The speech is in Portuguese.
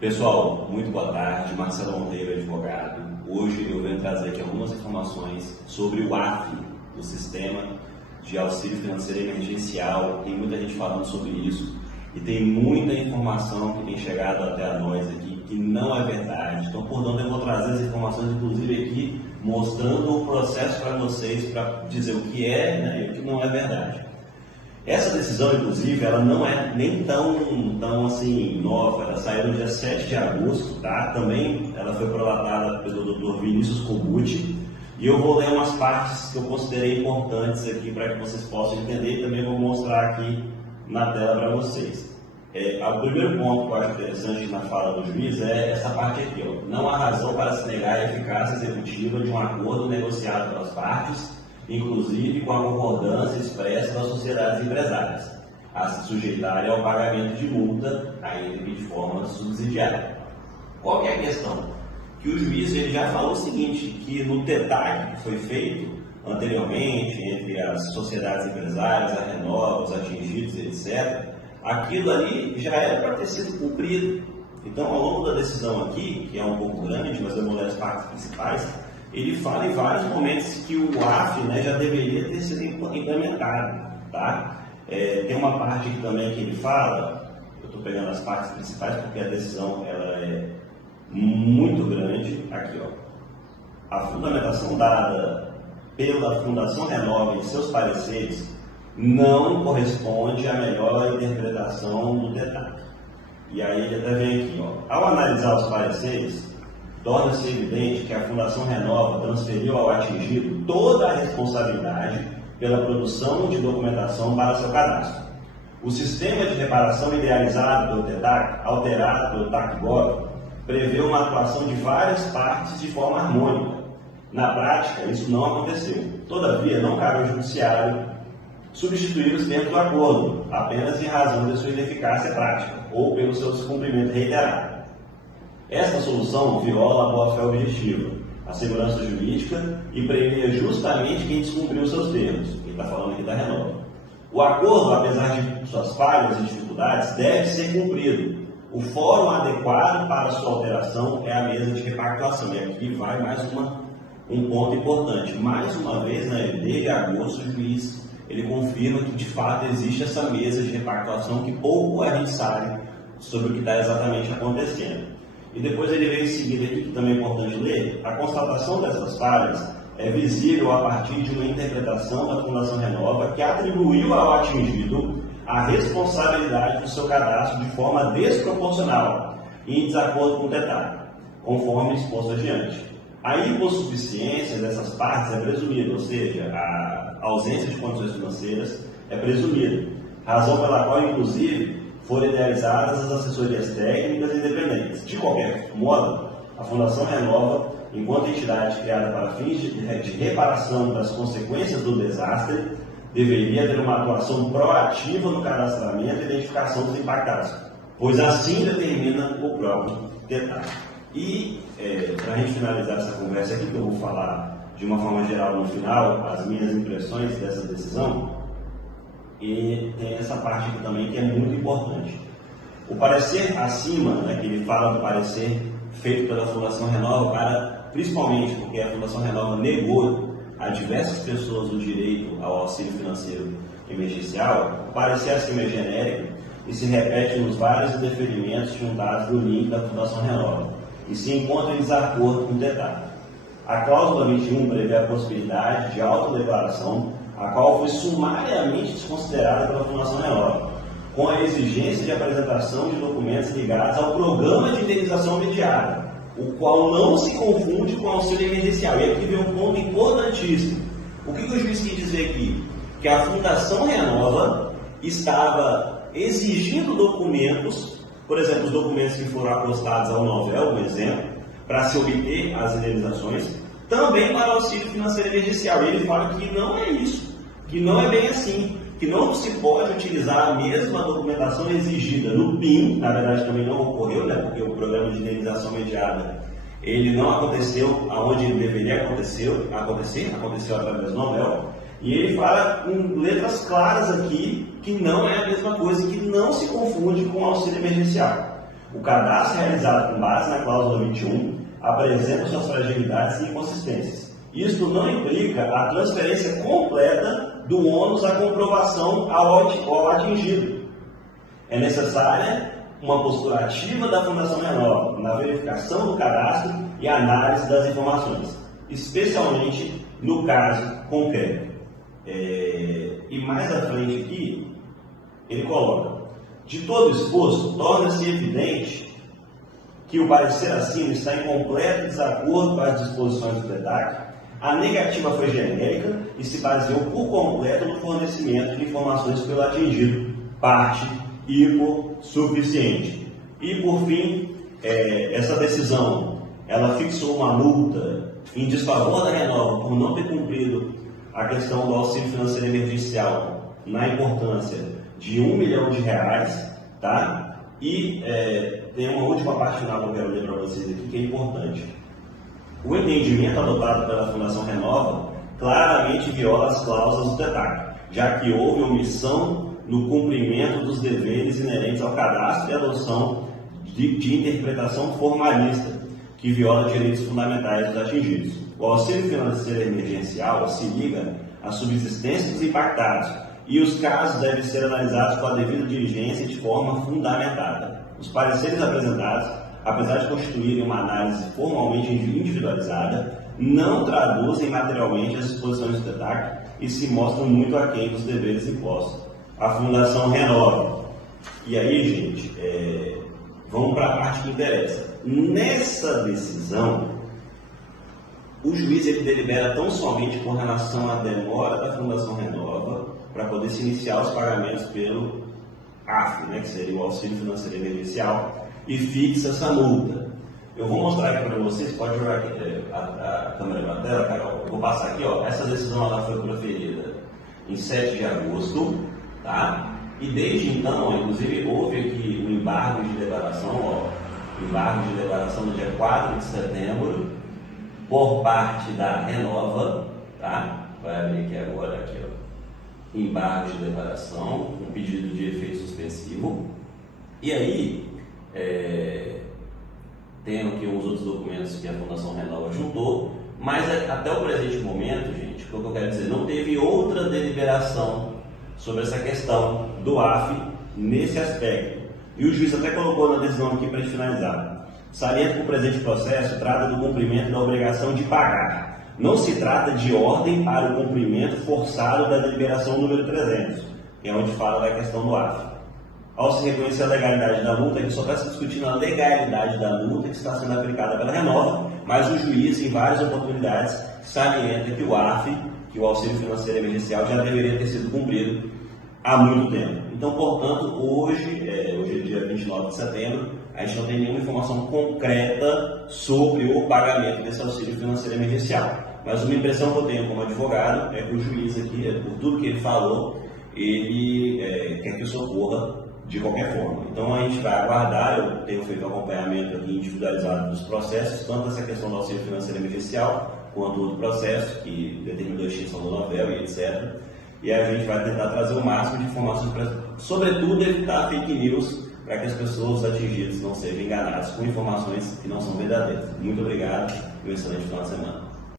Pessoal, muito boa tarde, Marcelo Monteiro, advogado. Hoje eu venho trazer aqui algumas informações sobre o AF, o Sistema de Auxílio Financeiro Emergencial. Tem muita gente falando sobre isso e tem muita informação que tem chegado até nós aqui que não é verdade. Então, portanto, eu vou trazer as informações, inclusive aqui, mostrando o processo para vocês, para dizer o que é, né, e o que não é verdade. Essa decisão, inclusive, ela não é nem tão assim nova, ela saiu no dia 7 de agosto, tá? Também ela foi prolatada pelo Dr. Vinícius Kogut, e eu vou ler umas partes que eu considerei importantes aqui para que vocês possam entender, e também vou mostrar aqui na tela para vocês. O primeiro ponto que eu acho interessante na fala do juiz é essa parte aqui, ó. Não há razão para se negar a eficácia executiva de um acordo negociado pelas partes, inclusive com a concordância expressa das sociedades empresárias, a se sujeitarem ao pagamento de multa, ainda que de forma subsidiária. Qual que é a questão? Que o juiz ele já falou o seguinte, que no TETAC que foi feito anteriormente entre as sociedades empresárias, a Renova, os atingidos, etc., aquilo ali já era para ter sido cumprido. Então, ao longo da decisão aqui, que é um pouco grande, mas eu vou ler as partes principais, ele fala em vários momentos que o AF, né, já deveria ter sido implementado, tá? Tem uma parte aqui também que ele fala, eu estou pegando as partes principais porque a decisão ela é muito grande, aqui ó. A fundamentação dada pela Fundação Renova em seus pareceres não corresponde à melhor interpretação do TETAC. E aí ele até vem aqui, ó. Ao analisar os pareceres, torna-se evidente que a Fundação Renova transferiu ao atingido toda a responsabilidade pela produção de documentação para seu cadastro. O sistema de reparação idealizado pelo TETAC, alterado pelo TAC-GOV, prevê uma atuação de várias partes de forma harmônica. Na prática, isso não aconteceu. Todavia, não cabe ao Judiciário substituir os termos do acordo, apenas em razão de sua ineficácia prática ou pelo seu descumprimento reiterado. Esta solução viola a boa-fé objetiva, a segurança jurídica e premia justamente quem descumpriu seus termos, quem está falando aqui da Renova. O acordo, apesar de suas falhas e dificuldades, deve ser cumprido. O fórum adequado para sua alteração é a mesa de repactuação. E aqui vai mais um ponto importante. Mais uma vez, né, desde agosto, o juiz ele confirma que de fato existe essa mesa de repactuação que pouco a gente sabe sobre o que está exatamente acontecendo. E depois ele vem em seguida aqui, que também é importante ler, a constatação dessas falhas é visível a partir de uma interpretação da Fundação Renova que atribuiu ao atingido a responsabilidade do seu cadastro de forma desproporcional e em desacordo com o TETAC, conforme exposto adiante. A hipossuficiência dessas partes é presumida, ou seja, a ausência de condições financeiras é presumida, razão pela qual, inclusive, foram idealizadas as assessorias técnicas independentes. De qualquer modo, a Fundação Renova, enquanto entidade criada para fins de reparação das consequências do desastre, deveria ter uma atuação proativa no cadastramento e identificação dos impactados, pois assim determina o próprio TETAC. E, para a gente finalizar essa conversa aqui, que eu vou falar de uma forma geral no final, as minhas impressões dessa decisão, e tem essa parte aqui também que é muito importante. O parecer acima, né, que ele fala do parecer feito pela Fundação Renova, principalmente porque a Fundação Renova negou a diversas pessoas o direito ao auxílio financeiro emergencial, o parecer acima é genérico e se repete nos vários indeferimentos juntados no link da Fundação Renova e se encontra em desacordo com o TETAC. A cláusula 21 prevê a possibilidade de autodeclaração, a qual foi sumariamente desconsiderada pela Fundação Renova, com a exigência de apresentação de documentos ligados ao programa de indenização imediata, o qual não se confunde com o auxílio emergencial. E aqui vem um ponto importantíssimo. O que o juiz quis dizer aqui? Que a Fundação Renova estava exigindo documentos, por exemplo, os documentos que foram acostados ao Novel, por exemplo, para se obter as indenizações, também para o auxílio financeiro emergencial. E ele fala que não é isso, que não é bem assim, que não se pode utilizar a mesma documentação exigida no PIN, na verdade também não ocorreu, né, porque o programa de indenização imediata ele não aconteceu aonde ele deveria acontecer através do Novel, e ele fala com letras claras aqui que não é a mesma coisa, que não se confunde com o auxílio emergencial. O cadastro realizado com base na cláusula 21 apresenta suas fragilidades e inconsistências. Isto não implica a transferência completa do ônus à comprovação ao atingido. É necessária uma postura ativa da Fundação Renova na verificação do cadastro e análise das informações, especialmente no caso concreto. E mais à frente aqui, ele coloca: de todo exposto, torna-se evidente que o parecer acima está em completo desacordo com as disposições do TEDAC. A negativa foi genérica e se baseou por completo no fornecimento de informações pelo atingido, parte hipossuficiente. E por fim, essa decisão, ela fixou uma multa em desfavor da Renova por não ter cumprido a questão do auxílio financeiro emergencial na importância de R$1 milhão, tá? E tem uma última parte final que eu quero ler para vocês aqui, que é importante. O entendimento adotado pela Fundação Renova claramente viola as cláusulas do TEDAC, já que houve omissão no cumprimento dos deveres inerentes ao cadastro e adoção de interpretação formalista, que viola direitos fundamentais dos atingidos. O auxílio financeiro emergencial se liga à subsistência dos impactados e os casos devem ser analisados com a devida diligência e de forma fundamentada. Os pareceres apresentados, apesar de constituírem uma análise formalmente individualizada, não traduzem materialmente as disposições do TEDAC e se mostram muito aquém dos deveres impostos à Fundação Renova. E aí, gente, vamos para a parte que interessa. Nessa decisão, o juiz ele delibera tão somente com relação à demora da Fundação Renova para poder se iniciar os pagamentos pelo AF, né, que seria o Auxílio Financeiro Emergencial, e fixa essa multa. Eu vou mostrar aqui para vocês, pode jogar aqui, a câmera na tela, Carol. Eu vou passar aqui, ó. Essa decisão ela foi proferida em 7 de agosto, tá? E desde então, inclusive, houve aqui um embargo de declaração, ó, embargo de declaração no dia 4 de setembro, por parte da Renova, tá? Vai abrir aqui agora, aqui, ó, embargo de declaração, um pedido de efeito suspensivo. E aí, tem aqui uns outros documentos que a Fundação Renova juntou, mas até o presente momento, gente, o que eu quero dizer, não teve outra deliberação sobre essa questão do AF nesse aspecto. E o juiz até colocou na decisão aqui para finalizar. Salienta que o presente processo trata do cumprimento da obrigação de pagar. Não se trata de ordem para o cumprimento forçado da deliberação número 300, que é onde fala da questão do AF. Ao se reconhecer a legalidade da multa, ele só está se discutindo a legalidade da multa que está sendo aplicada pela Renova, mas o juiz, em várias oportunidades, salienta que o AF, que o Auxílio Financeiro Emergencial, já deveria ter sido cumprido há muito tempo. Então, portanto, hoje é dia 29 de setembro, a gente não tem nenhuma informação concreta sobre o pagamento desse auxílio financeiro emergencial. Mas uma impressão que eu tenho como advogado é que o juiz aqui, por tudo que ele falou, ele quer que socorra de qualquer forma. Então a gente vai aguardar, eu tenho feito um acompanhamento aqui individualizado dos processos, tanto essa questão do auxílio financeiro emergencial, quanto outro processo que determinou a extinção do Novel e etc. E a gente vai tentar trazer o máximo de informações para, sobretudo, evitar fake news, para que as pessoas atingidas não sejam enganadas com informações que não são verdadeiras. Muito obrigado e um excelente final de semana.